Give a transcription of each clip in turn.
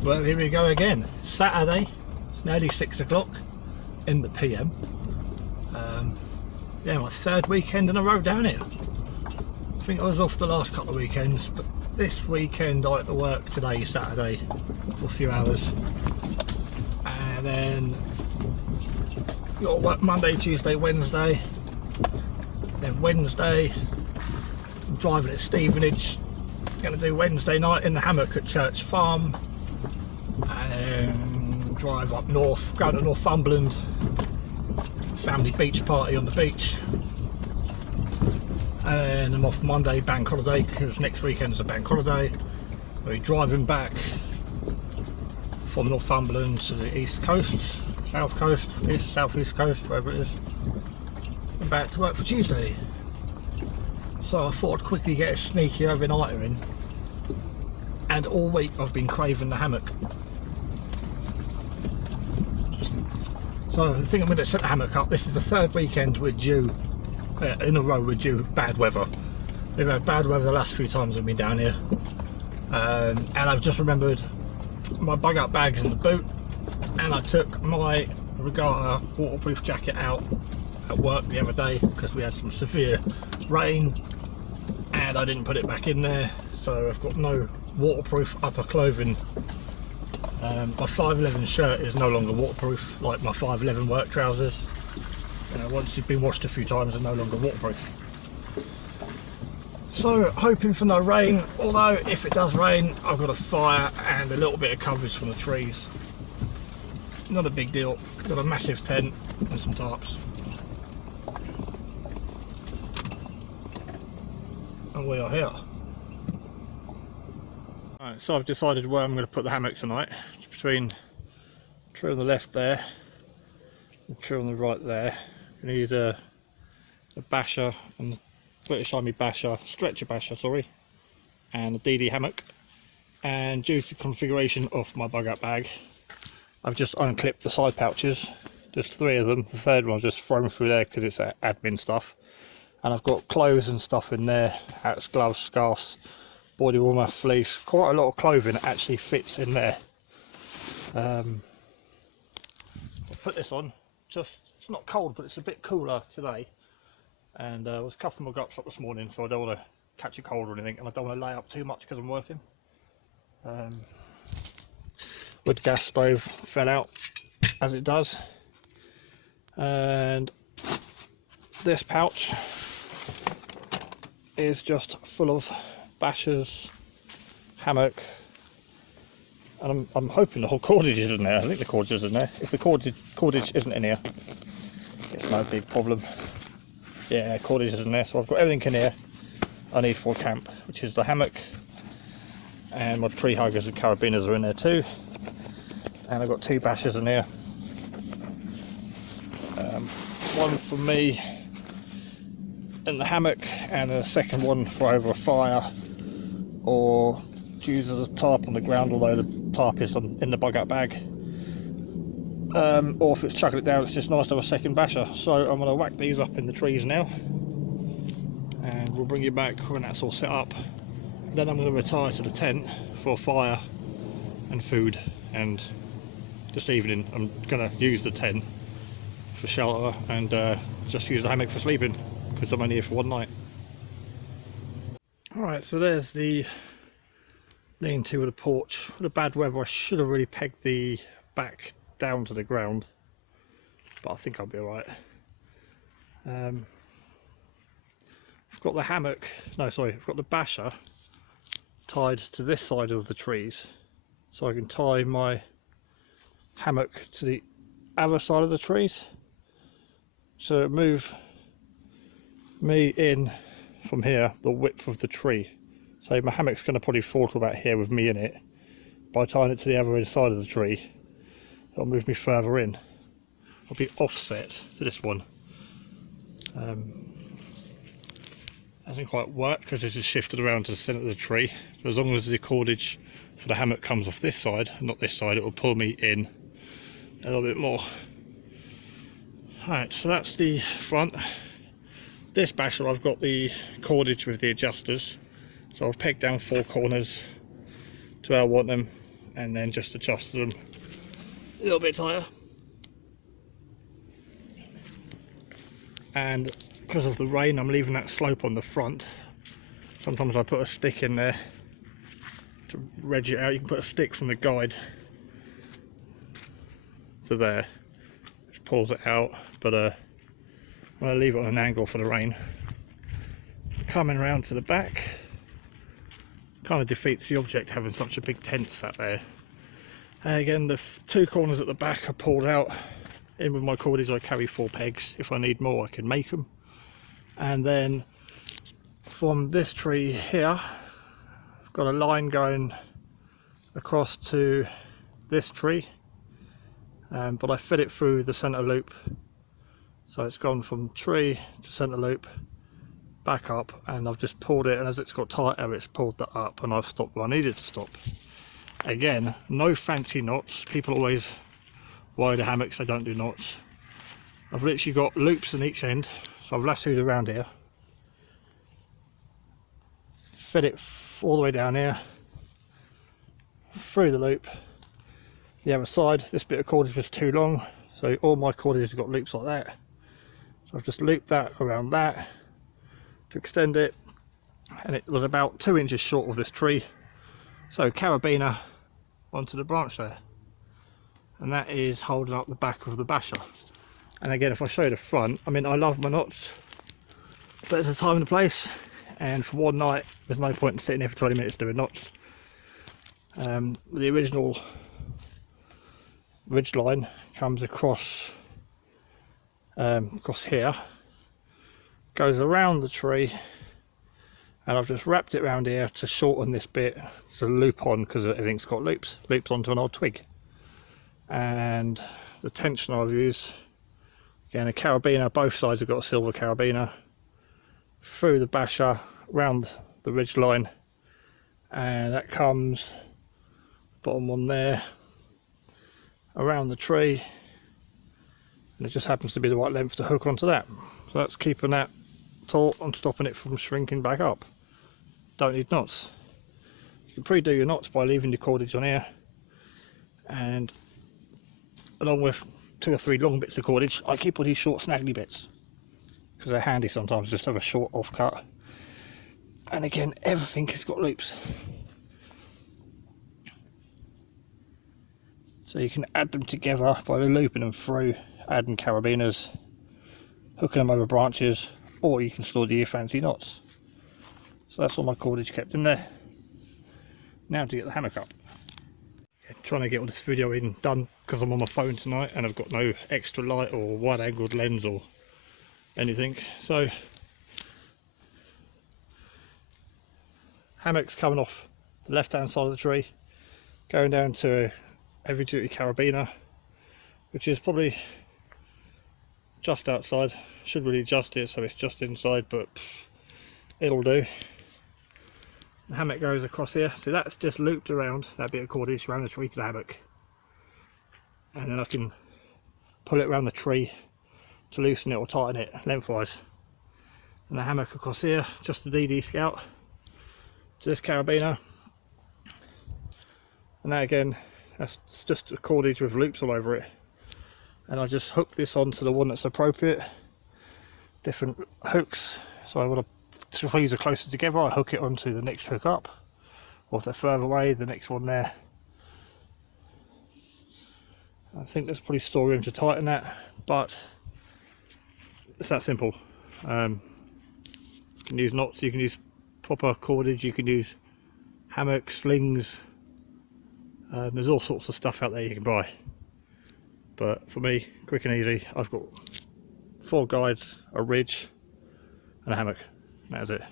Well, here we go again. Saturday, it's nearly 6 o'clock in the PM. Yeah, my third weekend in a row down here. I think I was off the last couple of weekends, but this weekend I had to work today, Saturday, for a few hours. And then got to work Monday, Tuesday, Wednesday. Then Wednesday, I'm driving at Stevenage. Going to do Wednesday night in the hammock at Church Farm. And then drive up north, going to Northumberland. Family beach party on the beach. And I'm off Monday, bank holiday, because next weekend is a bank holiday. We're driving back from Northumberland to the east coast, south coast, east, southeast coast, wherever it is, and back to work for Tuesday. So I thought I'd quickly get a sneaky overnighter in, and all week I've been craving the hammock. So I think I'm going to set the hammock up. This is the third weekend we're due, in a row we're due bad weather. We've had bad weather the last few times I've been down here. And I've just remembered my bug out bags in the boot, and I took my regatta waterproof jacket out at work the other day because we had some severe rain, and I didn't put it back in there, so I've got no waterproof upper clothing. My 511 shirt is no longer waterproof, like my 511 work trousers. Once you've been washed a few times, they're no longer waterproof. So hoping for no rain, although if it does rain I've got a fire and a little bit of coverage from the trees. Not a big deal. Got a massive tent and some tarps. And we are here. Alright, so I've decided where I'm going to put the hammock tonight. It's between the tree on the left there, the tree on the right there. I'm going to use a basher, and British Army basher, stretcher basher, sorry, and a DD hammock. And due to the configuration of my bug out bag, I've just unclipped the side pouches, just 3 of them. The third one I've just thrown through there because it's admin stuff. And I've got clothes and stuff in there, hats, gloves, scarves, body warmer, fleece, quite a lot of clothing that actually fits in there. I'll put this on, just, it's not cold but it's a bit cooler today, and I was cuffing my guts up this morning, so I don't want to catch a cold or anything, and I don't want to lay up too much because I'm working. Wood gas stove fell out as it does, and this pouch is just full of bashers, hammock, and I'm hoping the whole cordage is in there. I think the cordage is in there. If the cordage isn't in here, it's no big problem. Yeah, cordage is in there, so I've got everything in here I need for camp, which is the hammock, and my tree huggers and carabiners are in there too, and I've got 2 bashers in here, one for me in the hammock and a second one for over a fire, or to use as a tarp on the ground, although the tarp is in the bug out bag, or if it's chucking it down, it's just nice to have a second basher. So I'm going to whack these up in the trees now, and we'll bring you back when that's all set up. Then I'm going to retire to the tent for fire and food, and this evening I'm going to use the tent for shelter and just use the hammock for sleeping, because I'm only here for one night. Alright, so there's the lean-to with the porch. With the bad weather I should have really pegged the back down to the ground, but I think I'll be alright. I've got the hammock, no sorry, I've got the basher tied to this side of the trees, so I can tie my hammock to the other side of the trees, so it move me in from here the width of the tree. So my hammock's going to probably fall to about here with me in it. By tying it to the other side of the tree, it'll move me further in. I'll be offset to this one. Hasn't quite worked because it's just shifted around to the centre of the tree. But as long as the cordage for the hammock comes off this side, not this side, it will pull me in a little bit more. Alright, so that's the front. This basher, I've got the cordage with the adjusters, so I've pegged down 4 corners to where I want them, and then just adjust them a little bit tighter. And because of the rain, I'm leaving that slope on the front. Sometimes I put a stick in there to wedge it out. You can put a stick from the guide to there, just pulls it out, but I'm going to leave it on an angle for the rain. Coming around to the back, kind of defeats the object having such a big tent sat there. And again, the two corners at the back are pulled out. In with my cordage I carry 4 pegs. If I need more I can make them. And then from this tree here, I've got a line going across to this tree, but I fed it through the centre loop, so it's gone from tree to centre loop back up, and I've just pulled it, and as it's got tighter it's pulled that up, and I've stopped where I needed to stop. Again, no fancy knots. People always worry the hammocks they don't do knots. I've literally got loops in each end, so I've lassoed around here, fed it all the way down here, through the loop, the other side. This bit of cordage was too long, so all my cordage has got loops like that, so I've just looped that around that to extend it, and it was about 2 inches short of this tree, so carabiner onto the branch there, and that is holding up the back of the basher. And again, if I show you the front, I mean, I love my knots, but there's a time and a place, and for one night there's no point in sitting here for 20 minutes doing knots. The original ridge line comes across here, goes around the tree, and I've just wrapped it around here to shorten this bit to loop on, because everything's got loops onto an old twig. And the tension I've used, again, a carabiner, both sides have got a silver carabiner, through the basher, round the ridge line, and that comes bottom one there, around the tree, and it just happens to be the right length to hook onto that. So that's keeping that taut and stopping it from shrinking back up. Don't need knots. You can pre-do your knots by leaving your cordage on here, and along with 2 or 3 long bits of cordage, I keep all these short snaggly bits because they're handy sometimes, just have a short off cut. And again, everything has got loops, so you can add them together by looping them through, adding carabiners, hooking them over branches, or you can store your fancy knots. So that's all my cordage kept in there. Now to get the hammock up. Trying to get all this video done because I'm on my phone tonight and I've got no extra light or wide angled lens or anything. So hammock's coming off the left hand side of the tree, going down to a heavy duty carabiner, which is probably just outside. Should really adjust it so it's just inside, but it'll do. The hammock goes across here, so that's just looped around that bit of cordage around the tree to the hammock, and then I can pull it around the tree to loosen it or tighten it lengthwise. And the hammock across here, just the DD Scout to this carabiner, and that again, that's just a cordage with loops all over it, and I just hook this onto the one that's appropriate. Different hooks, so I want to trees are closer together, I hook it onto the next hook up, or if they're further away, the next one there. I think there's probably still room to tighten that, but it's that simple. You can use knots, you can use proper cordage, you can use hammock, slings, there's all sorts of stuff out there you can buy. But for me, quick and easy, I've got 4 guides, a ridge and a hammock. That is it.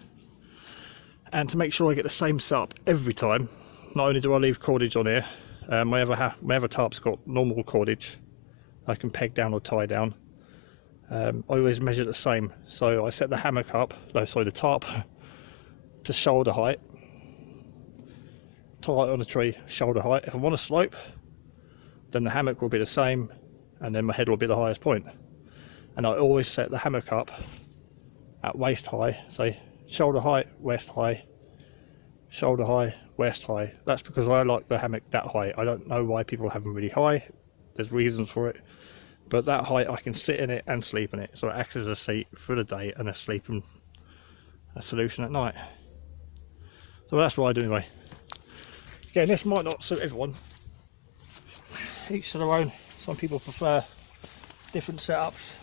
And to make sure I get the same setup every time, not only do I leave cordage on here, my other tarp's got normal cordage I can peg down or tie down. I always measure the same, so I set the hammock up, the tarp to shoulder height, tie it on the tree shoulder height. If I'm on a slope, then the hammock will be the same, and then my head will be the highest point. And I always set the hammock up at waist high, say shoulder height, waist high, shoulder high, waist high. That's because I like the hammock that high. I don't know why people have them really high. There's reasons for it, but that height I can sit in it and sleep in it, so it acts as a seat for the day and a sleeping solution at night. So that's what I do anyway. Again, this might not suit everyone, each to their own. Some people prefer different setups,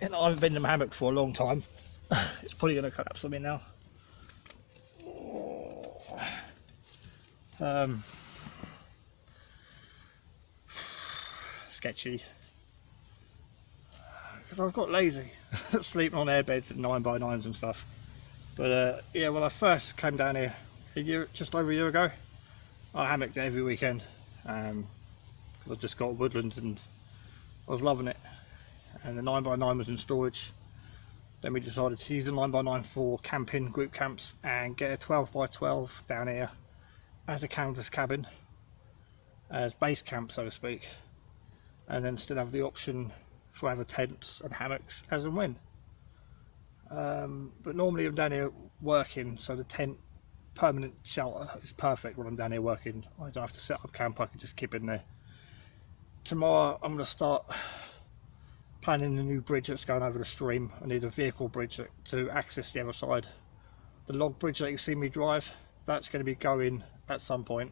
and I haven't been in a hammock for a long time. It's probably going to collapse on me now. Sketchy, because I've got lazy sleeping on airbeds and 9x9s and stuff. But yeah, when I first came down here just over a year ago, I hammocked every weekend. I've just got woodland and I was loving it, and the 9x9 was in storage. Then we decided to use the 9x9 for camping, group camps, and get a 12x12 down here as a canvas cabin, as base camp so to speak, and then still have the option for other tents and hammocks as and when. But normally I'm down here working, so the tent permanent shelter is perfect when I'm down here working. I don't have to set up camp, I can just keep in there. Tomorrow I'm going to start planning a new bridge that's going over the stream. I need a vehicle bridge to access the other side. The log bridge that you see me drive, that's going to be going at some point,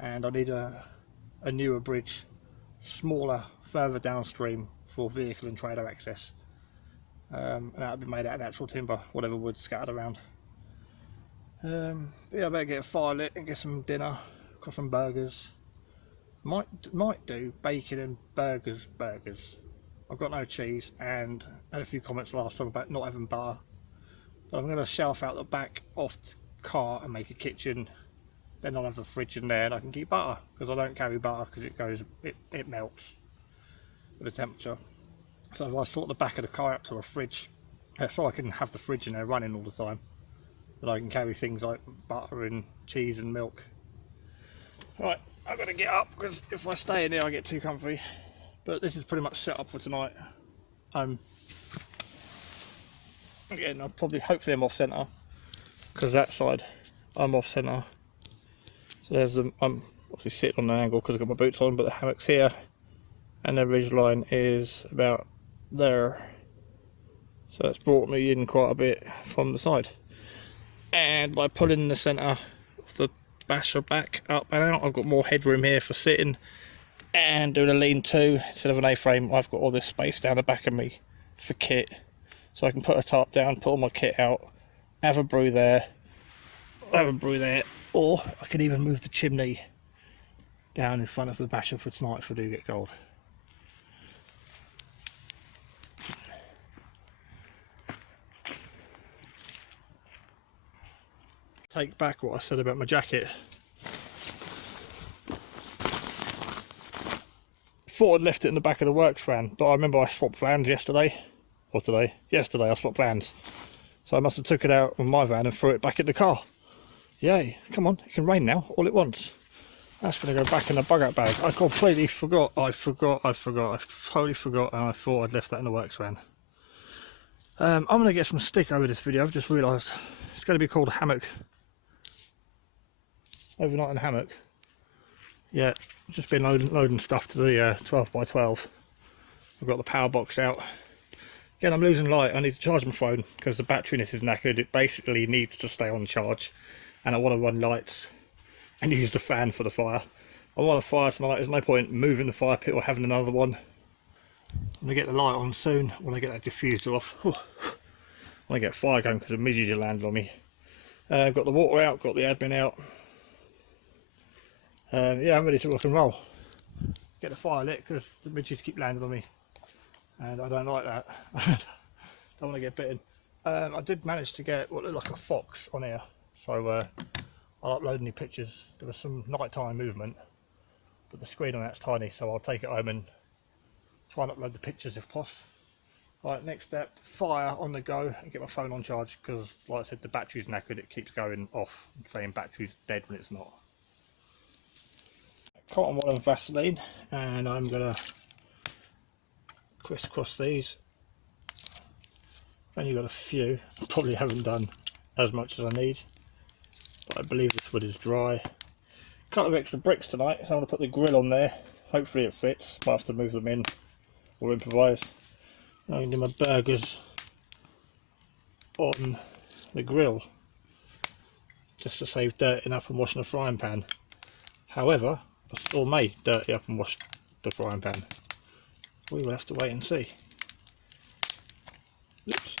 and I need a newer bridge, smaller, further downstream, for vehicle and trailer access, and that'll be made out of natural timber, whatever wood's scattered around. Yeah, I better get a fire lit and get some dinner, got some burgers. Might do bacon and burgers. I've got no cheese, and had a few comments last time about not having butter, but I'm going to shelf out the back of the car and make a kitchen. Then I'll have a fridge in there and I can keep butter, because I don't carry butter because it melts with the temperature. So if I sort the back of the car up to a fridge, so I can have the fridge in there running all the time, that I can carry things like butter and cheese and milk. Right, I've got to get up because if I stay in here I get too comfy. But this is pretty much set up for tonight. Again, hopefully I'm off centre, because that side I'm off centre. So there's I'm obviously sitting on an angle because I've got my boots on, but the hammock's here, and the ridge line is about there. So that's brought me in quite a bit from the side. And by pulling the centre of the basher back up and out, I've got more headroom here for sitting. And doing a lean-to instead of an A-frame, I've got all this space down the back of me for kit, so I can put a tarp down, put all my kit out, have a brew there, or I can even move the chimney down in front of the basher for tonight if I do get cold. Take back what I said about my jacket. Thought I'd left it in the back of the works van, but I remember I swapped vans yesterday, or today. Yesterday I swapped vans, so I must have took it out of my van and threw it back in the car. Yay, come on, it can rain now all at once. That's going to go back in the bug out bag. I completely forgot. I totally forgot, and I thought I'd left that in the works van. I'm going to get some stick over this video. I've just realised it's going to be called Hammock. Overnight in Hammock. Yeah, just been loading stuff to the 12x12. I've got the power box out. Again, I'm losing light. I need to charge my phone because the battery in this is knackered. It basically needs to stay on charge, and I want to run lights and use the fan for the fire. I want a fire tonight. There's no point moving the fire pit or having another one. I'm going to get the light on soon when I get that diffuser off. When I get fire going, because the midges will land on me. I've got the water out, got the admin out. Yeah, I'm ready to rock and roll. Get the fire lit because the midges keep landing on me, and I don't like that. Don't want to get bitten. I did manage to get what looked like a fox on here, so I'll upload any pictures. There was some nighttime movement, but the screen on that's tiny, so I'll take it home and try and upload the pictures if possible. Right, next step, fire on the go and get my phone on charge, because like I said, the battery's knackered. It keeps going off saying battery's dead when it's not. Cotton wool and Vaseline, and I'm gonna crisscross these. I've only got a few. Probably haven't done as much as I need. I believe this wood is dry. A couple of extra bricks tonight, so I'm going to put the grill on there. Hopefully it fits. Might have to move them in or improvise. I'm going to do my burgers on the grill just to save dirtying up and washing the frying pan. However, I still may dirty up and wash the frying pan. We will have to wait and see. Oops.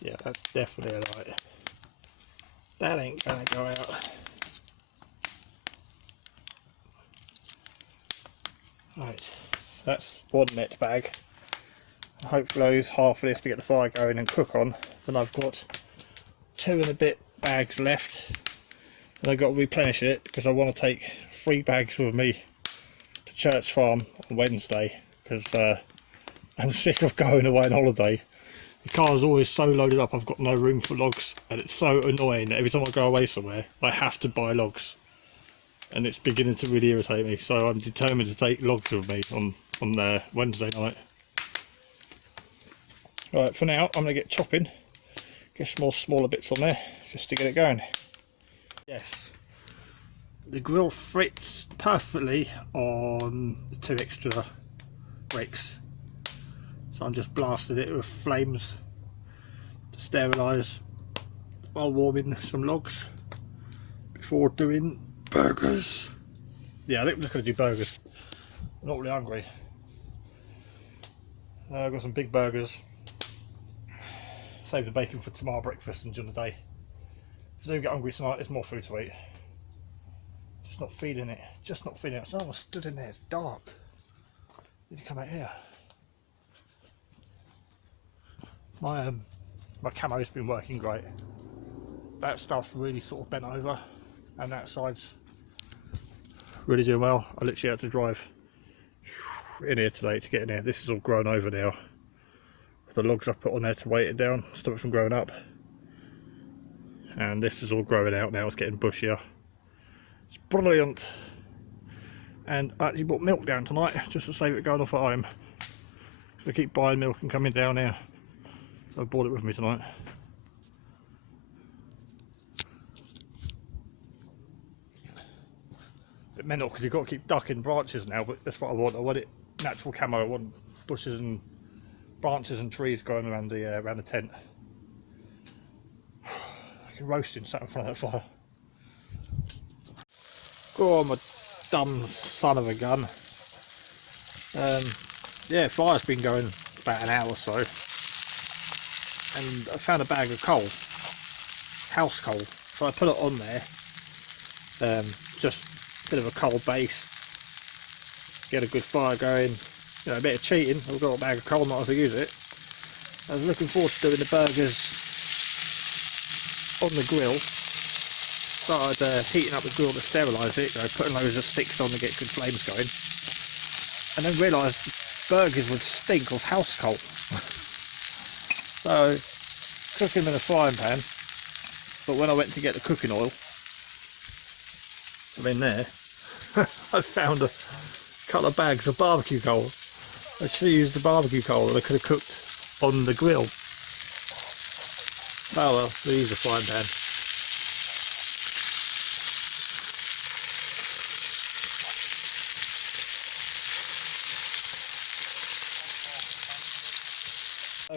Yeah, that's definitely a light. That ain't gonna go out. Right, that's one net bag. I hope to use half of this to get the fire going and cook on. Then I've got 2 and a bit bags left, and I've got to replenish it because I want to take 3 bags with me to Church Farm on Wednesday, because I'm sick of going away on holiday. The car is always so loaded up, I've got no room for logs, and it's so annoying that every time I go away somewhere I have to buy logs, and it's beginning to really irritate me. So I'm determined to take logs with me on Wednesday night. Right, for now I'm going to get chopping, get some more smaller bits on there just to get it going. Yes, the grill fits perfectly on the 2 extra bricks, so I'm just blasting it with flames to sterilise while warming some logs before doing burgers. Yeah, I think I'm just going to do burgers. I'm not really hungry. I've got some big burgers. Save the bacon for tomorrow breakfast and during the day. If I do get hungry tonight, there's more food to eat. Just not feeling it. Just not feeling it. Someone stood in there. It's dark. Need to come out here. My camo's been working great. That stuff's really sort of bent over, and that side's really doing well. I literally had to drive in here today to get in here. This is all grown over now. The logs I've put on there to weight it down, stop it from growing up. And this is all growing out now, it's getting bushier. It's brilliant. And I actually bought milk down tonight just to save it going off at home. I keep buying milk and coming down here. So I bought it with me tonight. Bit mental because you've got to keep ducking branches now, but that's what I want. I want it natural camo. I want bushes and branches and trees growing around the tent. I can roast in sat in front of that fire. Go on, my dumb son of a gun. Yeah, fire's been going about an hour or so, and I found a bag of coal, house coal. So I put it on there, just a bit of a coal base, get a good fire going. You know, a bit of cheating. I've got a bag of coal, might as well use it. I was looking forward to doing the burgers on the grill. Started heating up the grill to sterilise it, you know, putting loads of sticks on to get good flames going, and then realised burgers would stink of house coal. So cooking them in a frying pan, but when I went to get the cooking oil, I'm in there, I found a couple of bags of barbecue coal. I should have used the barbecue coal that I could have cooked on the grill. Oh well, we'll use a frying pan.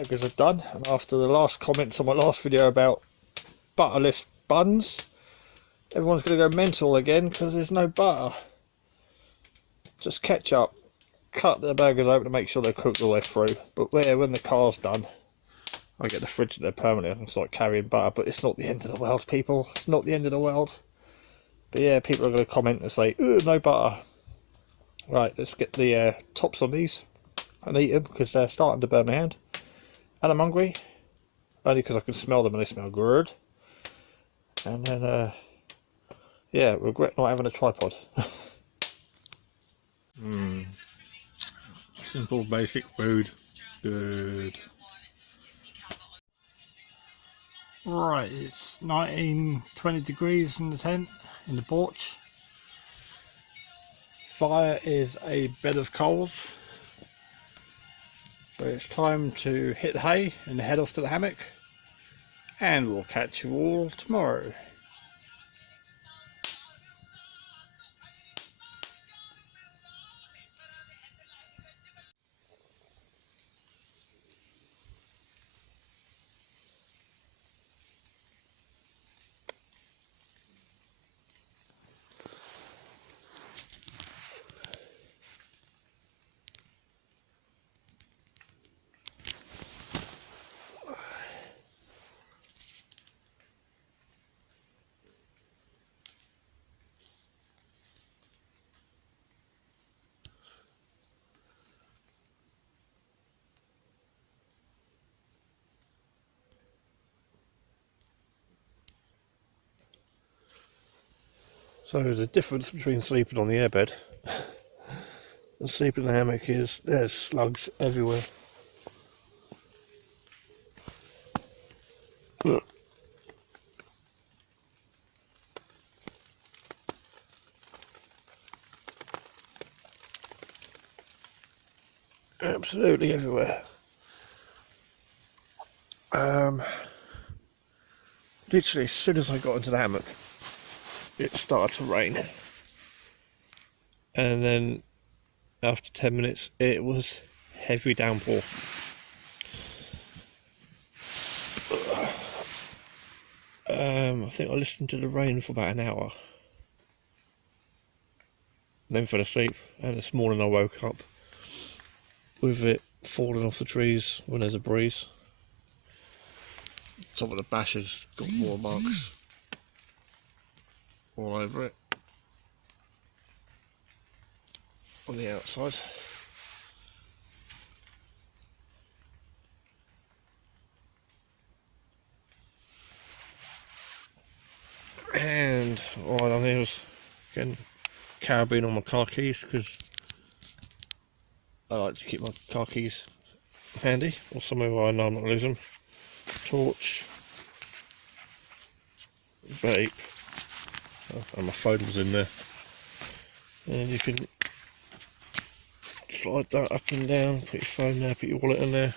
Burgers are done, and after the last comments on my last video about butterless buns, everyone's going to go mental again because there's no butter. Just ketchup. Cut the burgers open to make sure they're cooked all the way through, but when the car's done, I get the fridge in there permanently. I can start carrying butter, but it's not the end of the world, people. It's not the end of the world. But yeah, people are going to comment and say, "Ooh, no butter." Right, let's get the tops on these and eat them because they're starting to burn my hand. And I'm hungry, only because I can smell them and they smell good. And then, yeah, regret not having a tripod. Simple, basic food. Good. Right, it's 19-20 degrees in the tent, in the porch. Fire is a bed of coals. So it's time to hit the hay and head off to the hammock. and we'll catch you all tomorrow. So the difference between sleeping on the airbed and sleeping in the hammock is there's slugs everywhere. Look. Absolutely everywhere. Literally as soon as I got into the hammock it started to rain, and then after 10 minutes it was heavy downpour. I think I listened to the rain for about an hour, then fell asleep, and this morning I woke up with it falling off the trees when there's a breeze. Top of the bash has got more marks all over it on the outside. And all I done here was getting carabiner on my car keys, because I like to keep my car keys handy, or somewhere where I know I'm not going to lose them. Torch, vape, and my phone was in there, and you can slide that up and down, put your phone there, put your wallet in there,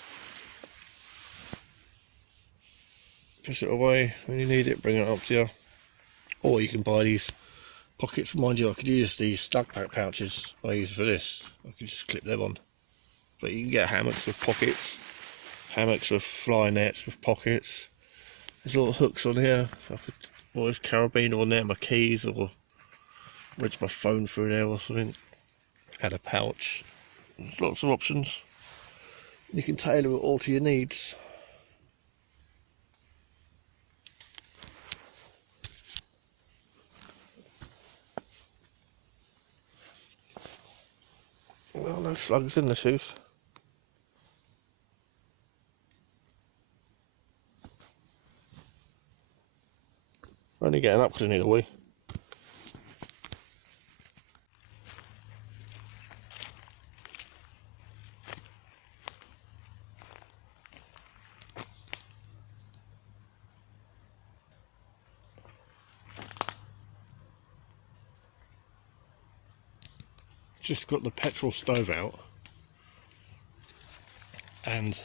push it away when you need it, bring it up to you. Or you can buy these pockets. Mind you, I could use these slug pack pouches I use for this. I could just clip them on. But you can get hammocks with pockets, hammocks with fly nets with pockets. There's little hooks on here. I could always carabiner on there, my keys, or wedge my phone through there or something. Add a pouch. There's lots of options. You can tailor it all to your needs. Well, no slugs in the shoes. Only getting up because I need a wee. Just got the petrol stove out, and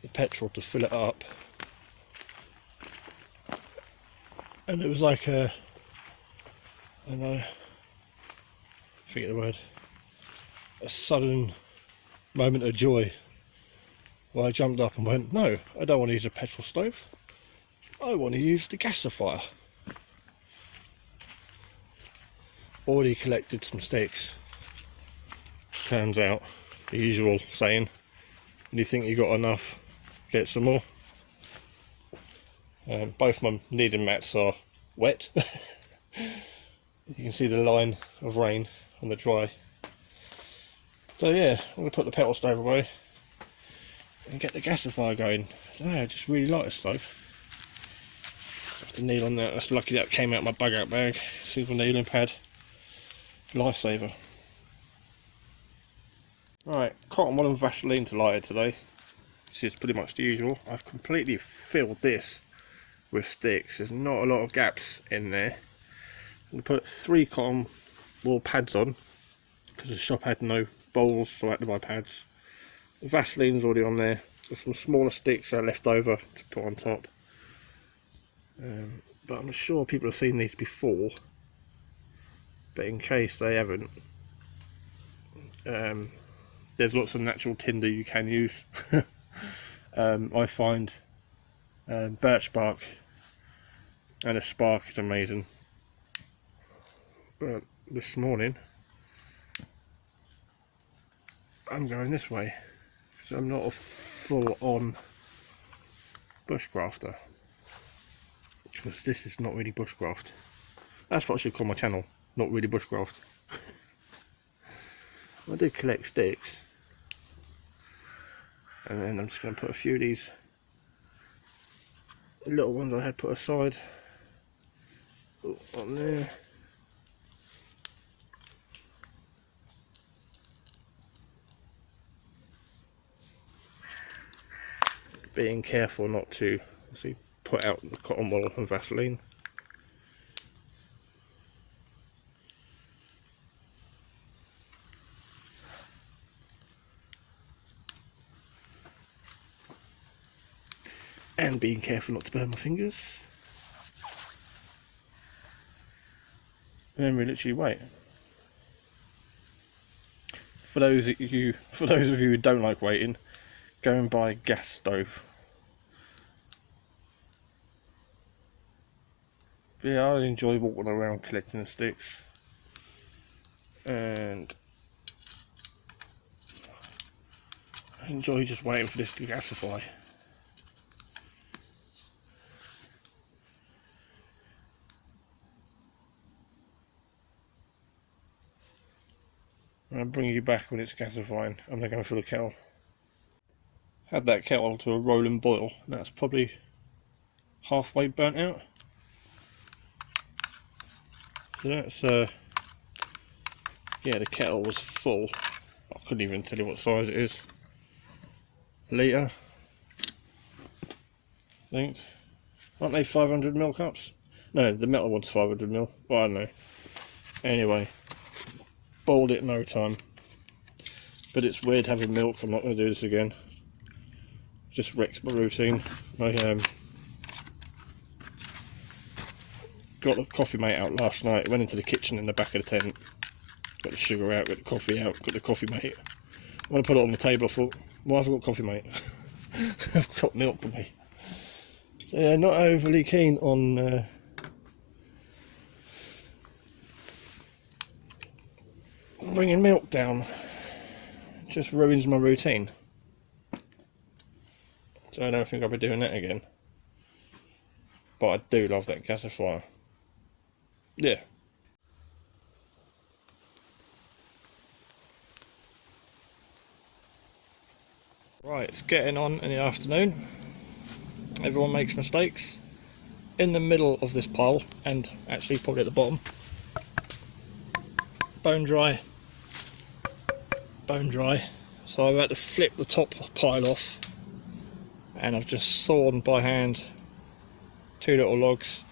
the petrol to fill it up, and it was like a, I don't know, I forget the word, a sudden moment of joy where I jumped up and went, no, I don't want to use a petrol stove, I want to use the gasifier. Already collected some sticks. Turns out the usual saying, when you think you got enough, get some more. Both my kneading mats are wet. You can see the line of rain on the dry. So yeah, I'm going to put the petrol stove away and get the gasifier going. I don't know, I just really like the stove. Have to kneel on that. That's lucky that came out my bug out bag. Single kneeling pad. Lifesaver. Right, cotton wool and Vaseline to light it today, which is pretty much the usual. I've completely filled this with sticks. There's not a lot of gaps in there. I'm going to put 3 cotton wool pads on, because the shop had no bowls, so I had to buy pads. Vaseline's already on there. There's some smaller sticks that are left over to put on top. But I'm sure people have seen these before. But in case they haven't, there's lots of natural tinder you can use. I find birch bark and a spark is amazing. But this morning I'm going this way because I'm not a full-on bushcrafter, because this is not really bushcraft. That's what I should call my channel, not really bushcraft. I do collect sticks, and then I'm just going to put a few of these little ones I had put aside on there. Being careful not to put out the cotton wool and Vaseline. And being careful not to burn my fingers. And then we literally wait. For those of you who don't like waiting, go and buy a gas stove. But yeah, I enjoy walking around collecting the sticks, and I enjoy just waiting for this to gasify. I'll bring you back when it's gasifying. I'm not going to fill the kettle. Had that kettle to a rolling boil. That's probably halfway burnt out. So that's yeah, the kettle was full. I couldn't even tell you what size it is. Litre, I think. Aren't they 500ml cups? No, the metal one's 500ml. Well, I don't know. Anyway, boiled it in no time. But it's weird having milk. I'm not going to do this again. Just wrecks my routine. I got the coffee mate out last night, went into the kitchen in the back of the tent, got the sugar out, got the coffee out, got the coffee mate. When I put it on the table I thought, why have I got coffee mate? I've got milk for me. So yeah, not overly keen on bringing milk down. It just ruins my routine. So I don't think I'll be doing that again. But I do love that gasifier. Yeah. Right, it's getting on in the afternoon. Everyone makes mistakes. In the middle of this pile, and actually probably at the bottom, bone dry. So I've had to flip the top pile off, and I've just sawn by hand 2 little logs,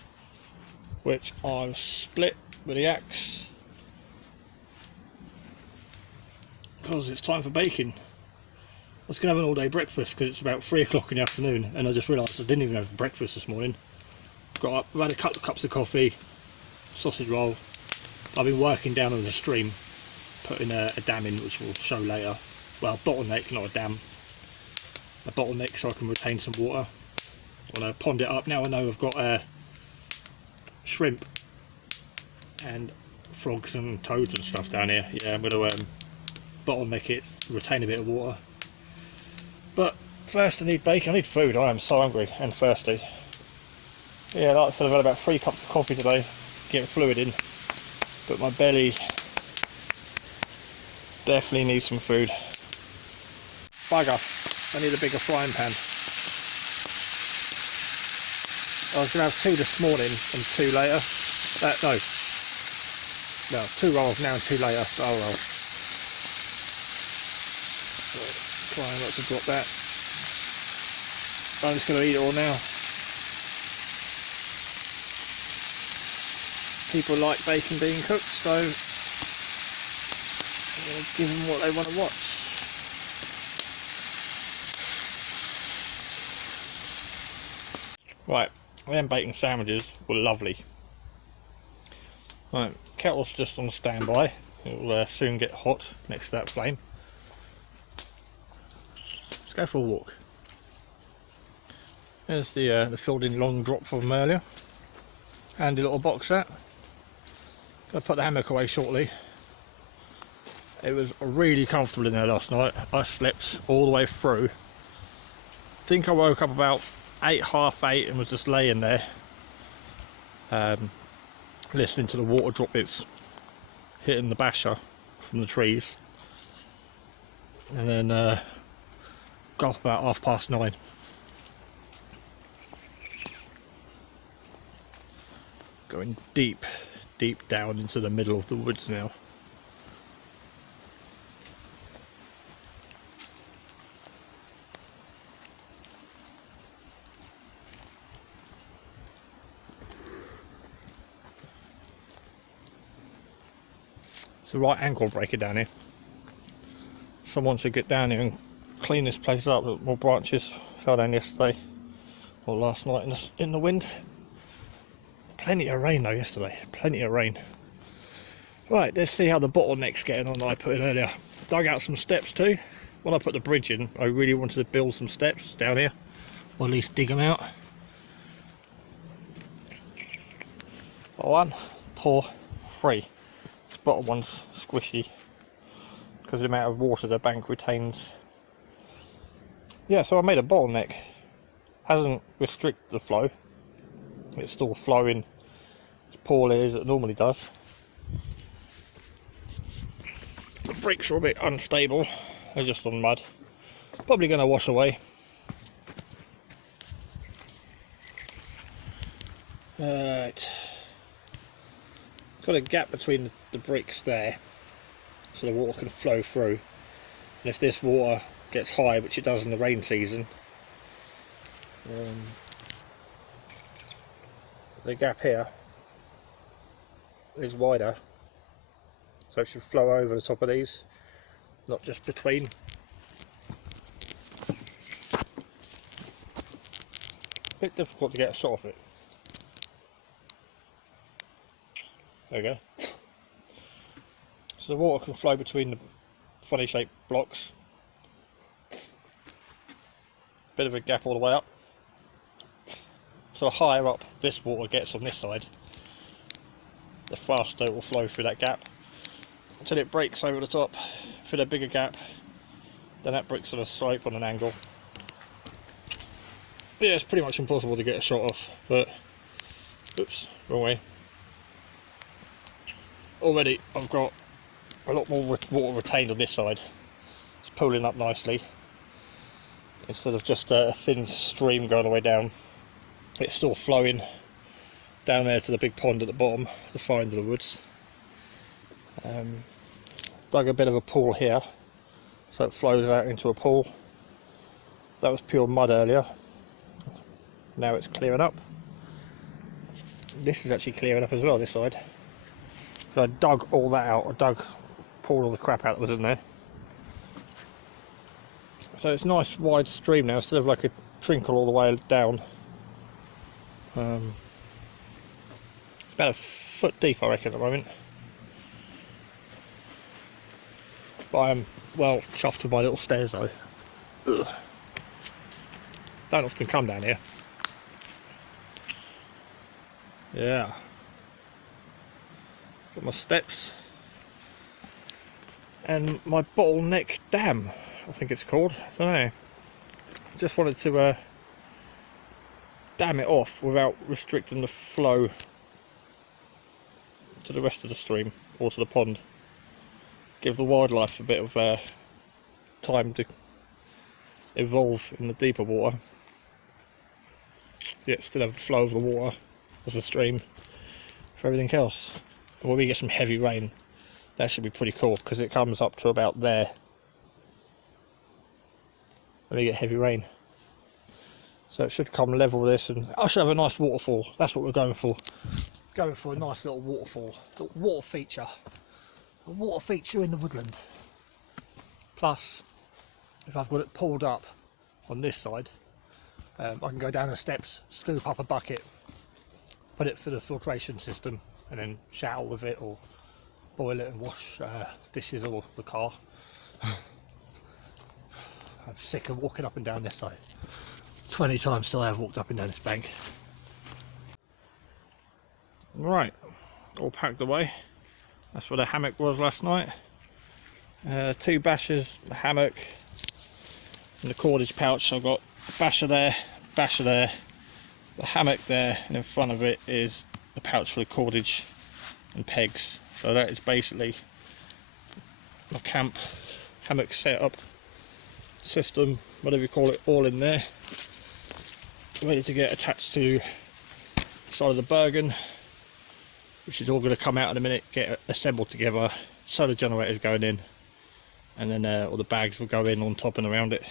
which I've split with the axe because it's time for baking. I was going to have an all day breakfast because it's about 3 o'clock in the afternoon, and I just realised I didn't even have breakfast this morning. Got up, I've had a couple of cups of coffee, sausage roll. I've been working down on the stream, putting a dam in, which we'll show later. Well, a bottleneck, not a dam. A bottleneck so I can retain some water. I want to pond it up. Now I know I've got shrimp and frogs and toads and stuff down here. Yeah, I'm going to bottleneck it, retain a bit of water. But first I need bacon, I need food. I am so hungry and thirsty. Yeah, like I said, I've had about 3 cups of coffee today, getting fluid in. But my belly definitely needs some food. Bugger, I need a bigger frying pan. I was going to have 2 this morning and 2 later. No, 2 rolls now and 2 later. Oh well. So, trying not to drop that. I'm just going to eat it all now. People like bacon being cooked, so I'm going to give them what they want to watch. Right, them bacon sandwiches were lovely. Right, kettle's just on standby. It will soon get hot next to that flame. Let's go for a walk. There's the filled-in long drop from earlier. Handy little box that. Gonna put the hammock away shortly. It was really comfortable in there last night. I slept all the way through. I think I woke up about 8, half 8, and was just laying there, listening to the water droplets hitting the basher from the trees, and then got up about 9:30. Going deep down into the middle of the woods now. It's a right ankle breaker down here. Someone should get down here and clean this place up. More branches fell down yesterday or last night in the wind. Plenty of rain though yesterday, plenty of rain. Right, let's see how the bottleneck's getting on that I put in earlier. Dug out some steps too. When I put the bridge in, I really wanted to build some steps down here, or at least dig them out. 1, 2, 3. This bottom one's squishy because of the amount of water the bank retains. Yeah, so I made a bottleneck. Hasn't restricted the flow. It's still flowing as poorly as it normally does. The bricks are a bit unstable. They're just on mud. Probably going to wash away. Right. Got a gap between the bricks there, so the water can flow through. And if this water gets high, which it does in the rain season, the gap here is wider, so it should flow over the top of these, not just between. Bit difficult to get a shot of it. There we go. So the water can flow between the funny shaped blocks. Bit of a gap all the way up. So the higher up this water gets on this side, the faster it will flow through that gap until it breaks over the top through the bigger gap. Then that breaks on a slope on an angle. But yeah, it's pretty much impossible to get a shot off, but oops, wrong way. Already I've got a lot more water retained on this side. It's pooling up nicely instead of just a thin stream going all the way down. It's still flowing down there to the big pond at the bottom, the far end of the woods. Dug a bit of a pool here, so it flows out into a pool. That was pure mud earlier. Now it's clearing up. This is actually clearing up as well, this side. So I dug all that out. Pulled all the crap out that was in there. So it's a nice wide stream now, instead of like a trinkle all the way down. It's about a foot deep, I reckon, at the moment. But I am well chuffed with my little stairs though. Ugh. Don't often come down here. Yeah. Got my steps. And my bottleneck dam, I think it's called. I don't know. Just wanted to dam it off without restricting the flow to the rest of the stream or to the pond. Give the wildlife a bit of time to evolve in the deeper water, yet still have the flow of the water of the stream for everything else. And when we get some heavy rain, that should be pretty cool, because it comes up to about there when we get heavy rain. So it should come level with this, and I should have a nice waterfall. That's what we're going for. Going for a nice little waterfall, little water feature. A water feature in the woodland. Plus, if I've got it pulled up on this side, I can go down the steps, scoop up a bucket, put it through the filtration system, and then shower with it or boil it and wash dishes or the car. I'm sick of walking up and down this though. 20 times till I've walked up and down this bank. Right, all packed away. That's where the hammock was last night. 2 bashers, the hammock, and the cordage pouch. I've got a basher there, the hammock there, and in front of it is the pouch for the cordage and pegs. So that is basically my camp hammock setup system, whatever you call it, all in there, ready to get attached to the side of the Bergen, which is all going to come out in a minute, get assembled together. Solar generators going in, and then all the bags will go in on top and around it.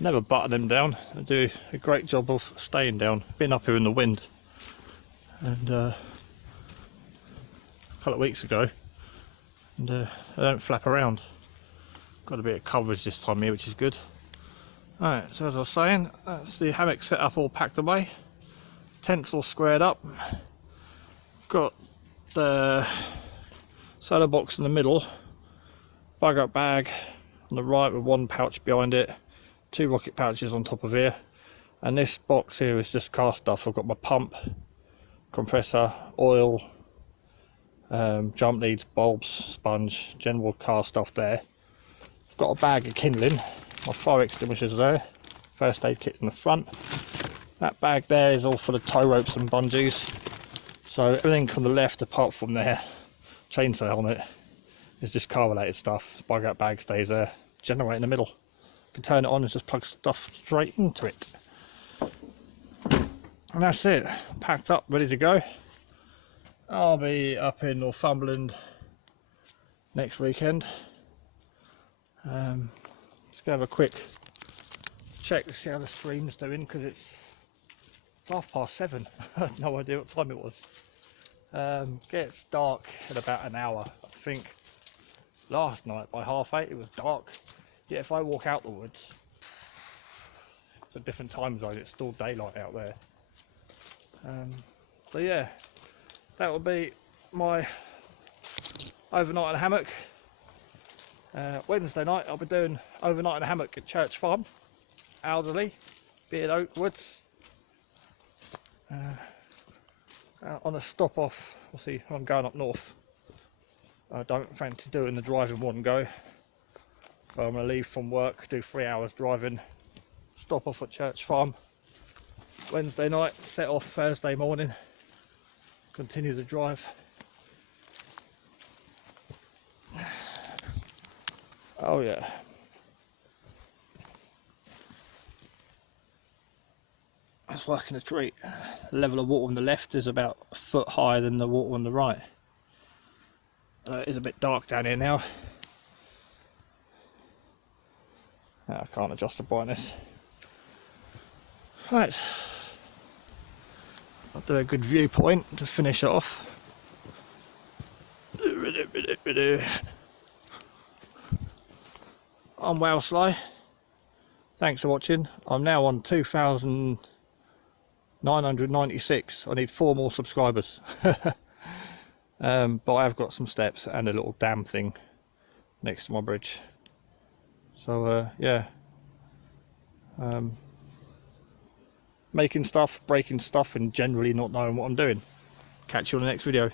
Never button them down. They do a great job of staying down. Been up here in the wind, and a couple of weeks ago, and they don't flap around. Got a bit of coverage this time here, which is good. Alright, so as I was saying, that's the hammock set up, all packed away. Tents all squared up. Got the solar box in the middle, bug up bag on the right with 1 pouch behind it, 2 rocket pouches on top of here, and this box here is just car stuff. I've got my pump, compressor, oil, jump leads, bulbs, sponge, general car stuff there. I've got a bag of kindling, my fire extinguishers there, first aid kit in the front. That bag there is all full of tow ropes and bungees. So everything from the left apart from their chainsaw helmet is just car related stuff. Bug out bag stays there, generator in the middle. You can turn it on and just plug stuff straight into it. And that's it, packed up, ready to go. I'll be up in Northumberland next weekend. Just gonna have a quick check to see how the stream's doing, because it's 7:30. I had no idea what time it was. Gets dark in about an hour. I think last night by 8:30 it was dark. Yet if I walk out the woods, it's a different time zone, it's still daylight out there. So yeah, that will be my overnight in a hammock. Wednesday night I'll be doing overnight in a hammock at Church Farm, Alderley, Beard Oak Woods. On a stop off, we'll see, I'm going up north. I don't fancy doing the drive in one go. So I'm going to leave from work, do 3 hours driving, stop off at Church Farm Wednesday night, set off Thursday morning, continue the drive. Oh yeah. That's working a treat. The level of water on the left is about a foot higher than the water on the right. It is a bit dark down here now. I can't adjust the brightness. Right, I'll do a good viewpoint to finish it off. I'm Wowsly. Thanks for watching. I'm now on 2,996. I need 4 more subscribers. But I have got some steps and a little dam thing next to my bridge. So yeah, making stuff, breaking stuff, and generally not knowing what I'm doing. Catch you on the next video.